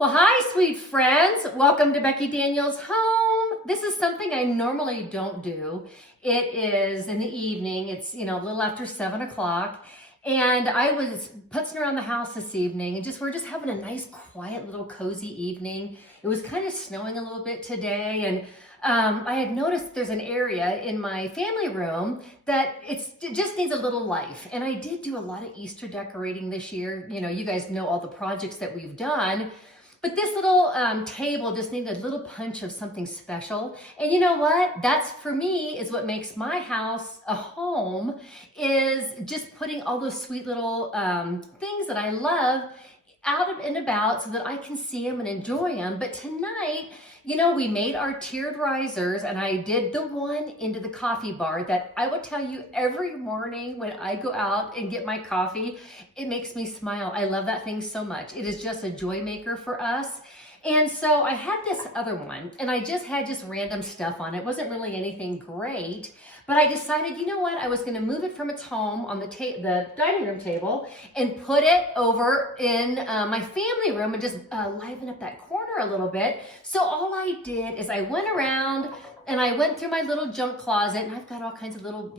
Well, hi, sweet friends. Welcome to Becky Daniel's home. This is something I normally don't do. It is in the evening. It's, a little after 7 o'clock. And I was putzing around the house this evening and we're just having a nice, quiet little cozy evening. It was kind of snowing a little bit today. And I had noticed there's an area in my family room that it just needs a little life. And I did do a lot of Easter decorating this year. You guys know all the projects that we've done. But this little table just needed a little punch of something special. And you know what? That's, for me, is what makes my house a home, is just putting all those sweet little things that I love out and about so that I can see them and enjoy them. But tonight, we made our tiered risers, and I did the one into the coffee bar that I will tell you every morning when I go out and get my coffee, it makes me smile. I love that thing so much. It is just a joy maker for us. And so I had this other one, and I just had random stuff on it. It wasn't really anything great, but I decided, you know what? I was going to move it from its home on the dining room table and put it over in my family room and just liven up that corner a little bit. So all I did is I went around and I went through my little junk closet, and I've got all kinds of little,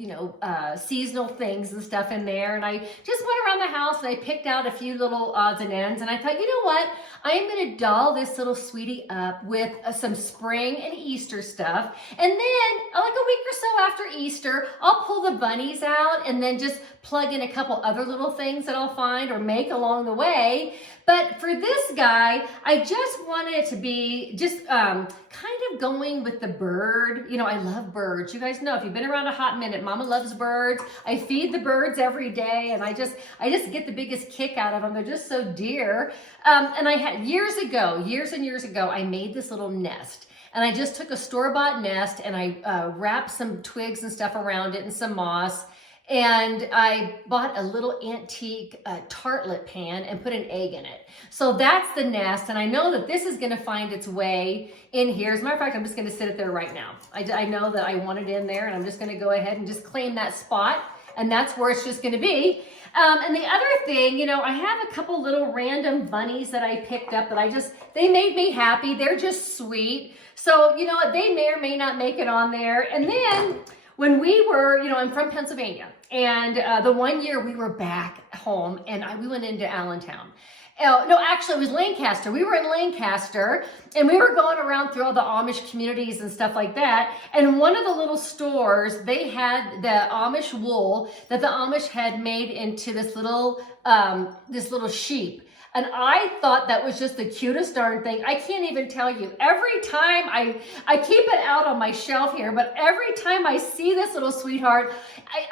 seasonal things and stuff in there. And I just went around the house and I picked out a few little odds and ends. And I thought, you know what? I am going to doll this little sweetie up with some spring and Easter stuff. And then, like a week or so after Easter, I'll pull the bunnies out and then just plug in a couple other little things that I'll find or make along the way. But for this guy, I just wanted it to be just kind of going with the bird. I love birds. You guys know, if you've been around a hot minute, Mama loves birds. I feed the birds every day, and I just get the biggest kick out of them. They're just so dear. And I had years and years ago, I made this little nest. And I just took a store-bought nest and I wrapped some twigs and stuff around it and some moss. And I bought a little antique tartlet pan and put an egg in it. So that's the nest, and I know that this is gonna find its way in here. As a matter of fact, I'm just gonna sit it there right now. I know that I want it in there, and I'm just gonna go ahead and just claim that spot, and that's where it's just gonna be. And the other thing, I have a couple little random bunnies that I picked up that they made me happy. They're just sweet. So, they may or may not make it on there. And then, when we were, I'm from Pennsylvania, and the one year we were back home, and we went into Allentown. No, actually, it was Lancaster. We were in Lancaster, and we were going around through all the Amish communities and stuff like that. And one of the little stores, they had the Amish wool that the Amish had made into this little sheep. And I thought that was just the cutest darn thing. I can't even tell you. Every time I keep it out on my shelf here, but every time I see this little sweetheart,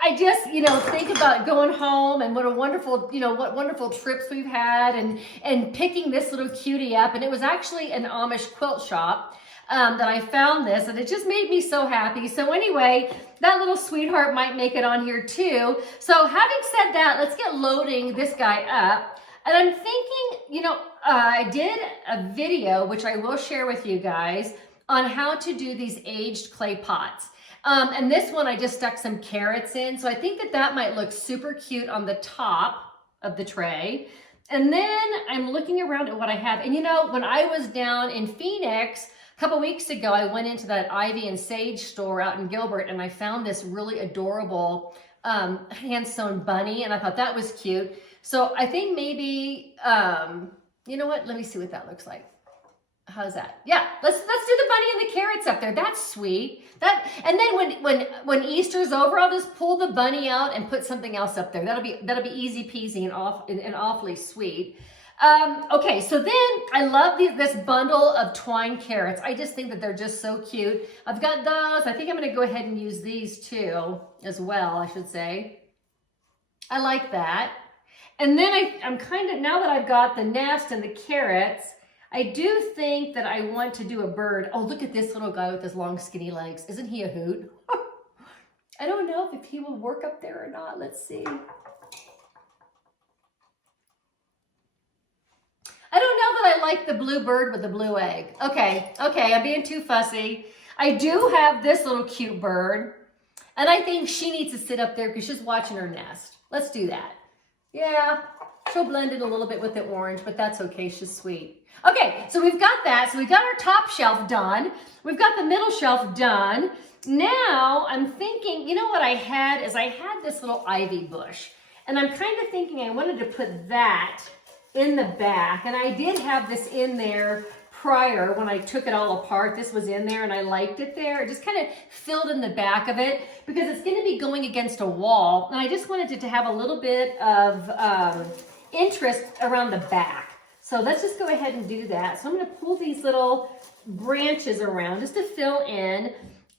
I just, think about going home and what wonderful trips we've had and picking this little cutie up. And it was actually an Amish quilt shop that I found this, and it just made me so happy. So anyway, that little sweetheart might make it on here too. So having said that, let's get loading this guy up. And I'm thinking, I did a video, which I will share with you guys, on how to do these aged clay pots. And this one, I just stuck some carrots in. So I think that might look super cute on the top of the tray. And then I'm looking around at what I have. And when I was down in Phoenix a couple weeks ago, I went into that Ivy and Sage store out in Gilbert, and I found this really adorable hand-sewn bunny, and I thought that was cute. So I think maybe, you know what? Let me see what that looks like. How's that? Yeah, let's do the bunny and the carrots up there. That's sweet. And then when Easter's over, I'll just pull the bunny out and put something else up there. That'll be easy peasy and awfully sweet. Okay, so then I love this bundle of twine carrots. I just think that they're just so cute. I've got those. I think I'm going to go ahead and use these too as well, I should say. I like that. And then I'm kind of, now that I've got the nest and the carrots, I do think that I want to do a bird. Oh, look at this little guy with his long skinny legs. Isn't he a hoot? I don't know if he will work up there or not. Let's see. I don't know that I like the blue bird with the blue egg. Okay, I'm being too fussy. I do have this little cute bird, and I think she needs to sit up there because she's watching her nest. Let's do that. Yeah, She'll blend in a little bit with the orange, but that's okay. She's sweet. Okay, so we've got that. So we've got our top shelf done. We've got the middle shelf done. Now I'm thinking, you know what I had is I had this little ivy bush. And I'm kind of thinking I wanted to put that in the back. And I did have this in there prior when I took it all apart. This was in there and I liked it there. It just kind of filled in the back of it because it's going to be going against a wall. And I just wanted it to have a little bit of interest around the back. So let's just go ahead and do that. So I'm going to pull these little branches around just to fill in.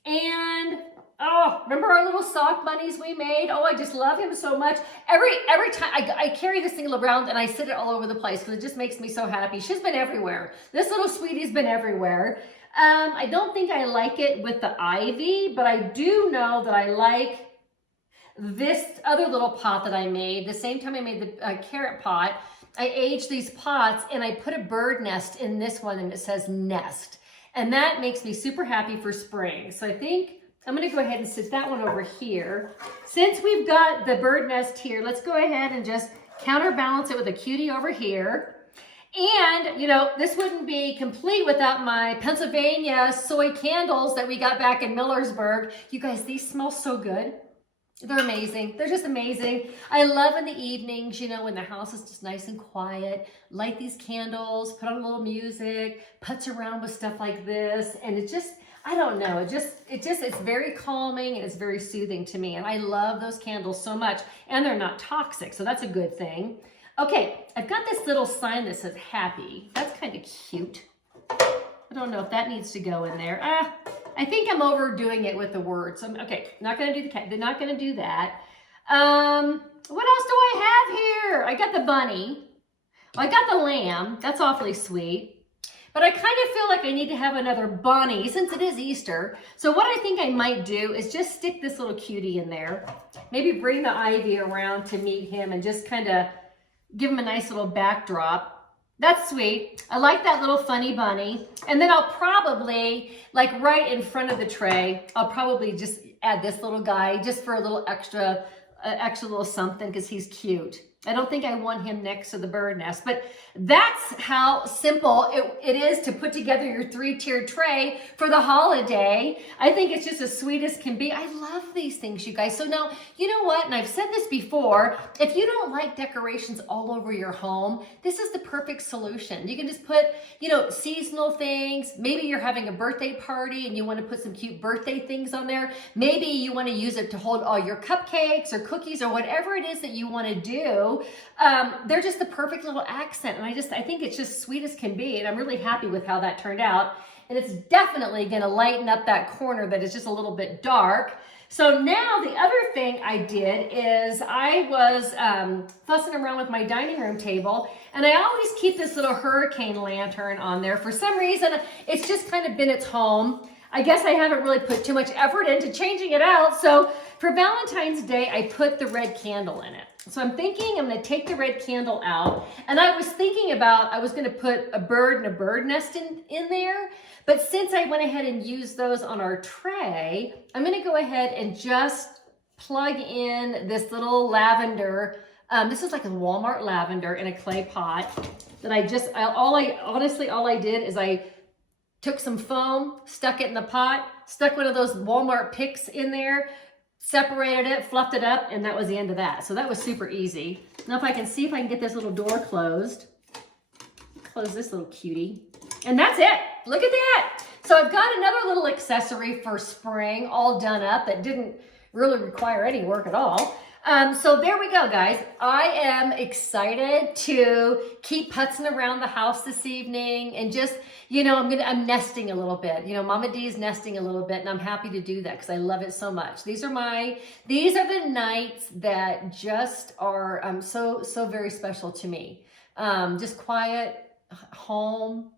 And oh, remember our little sock bunnies we made? Oh, I just love him so much. Every time I carry this thing around and I sit it all over the place because it just makes me so happy. She's been everywhere. This little sweetie's been everywhere. I don't think I like it with the ivy, but I do know that I like this other little pot that I made. The same time I made the carrot pot, I aged these pots and I put a bird nest in this one and it says nest. And that makes me super happy for spring. So I think I'm going to go ahead and sit that one over here. Since we've got the bird nest here, let's go ahead and just counterbalance it with a cutie over here. And, you know, this wouldn't be complete without my Pennsylvania soy candles that we got back in Millersburg. You guys, these smell so good. They're amazing. They're just amazing. I love in the evenings, you know, when the house is just nice and quiet, light these candles, put on a little music, putz around with stuff like this. And it just, I don't know, it's very calming and it's very soothing to me. And I love those candles so much and they're not toxic. So that's a good thing. Okay, I've got this little sign that says happy. That's kind of cute. I don't know if that needs to go in there. I think I'm overdoing it with the words. So, okay, not gonna do the cat. They're not gonna do that. What else do I have here? I got the bunny. I got the lamb. That's awfully sweet. But I kind of feel like I need to have another bunny since it is Easter. So what I think I might do is just stick this little cutie in there. Maybe bring the ivy around to meet him and just kind of give him a nice little backdrop. That's sweet. I like that little funny bunny. And then I'll probably, like right in front of the tray, I'll probably just add this little guy just for a little extra little something because he's cute. I don't think I want him next to the bird nest, but that's how simple it is to put together your 3-tiered tray for the holiday. I think it's just as sweet as can be. I love these things, you guys. So now, you know what? And I've said this before, if you don't like decorations all over your home, this is the perfect solution. You can just put, you know, seasonal things. Maybe you're having a birthday party and you want to put some cute birthday things on there. Maybe you want to use it to hold all your cupcakes or cookies or whatever it is that you want to do. They're just the perfect little accent. And I think it's just sweet as can be. And I'm really happy with how that turned out. And it's definitely going to lighten up that corner that is just a little bit dark. So now the other thing I did is I was fussing around with my dining room table. And I always keep this little hurricane lantern on there. For some reason, it's just kind of been its home. I guess I haven't really put too much effort into changing it out. So for Valentine's Day, I put the red candle in it. So I'm thinking I'm going to take the red candle out. And I was thinking about, I was going to put a bird and a bird nest in there. But since I went ahead and used those on our tray, I'm going to go ahead and just plug in this little lavender. This is like a Walmart lavender in a clay pot that honestly, all I did is I took some foam, stuck it in the pot, stuck one of those Walmart picks in there, separated it, fluffed it up, and that was the end of that. So that was super easy. Now if I can see if I can get this little door closed, close this little cutie, and that's it. Look at that. So I've got another little accessory for spring all done up that didn't really require any work at all. So there we go, guys. I am excited to keep putzing around the house this evening and just, you know, I'm nesting a little bit. You know, Mama D is nesting a little bit, and I'm happy to do that because I love it so much. These are the nights that just are so very special to me. Just quiet, home,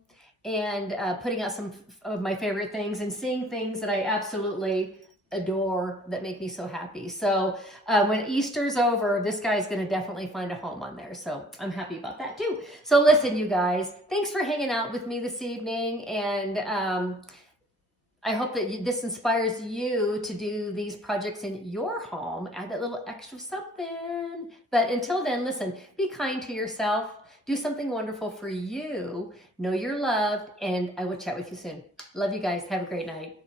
and putting out some of my favorite things and seeing things that I absolutely adore that make me so happy. So when Easter's over, this guy's going to definitely find a home on there. So I'm happy about that too. So listen, you guys, thanks for hanging out with me this evening. And I hope that this inspires you to do these projects in your home, add that little extra something. But until then, listen, be kind to yourself, do something wonderful for you, know you're loved, and I will chat with you soon. Love you guys. Have a great night.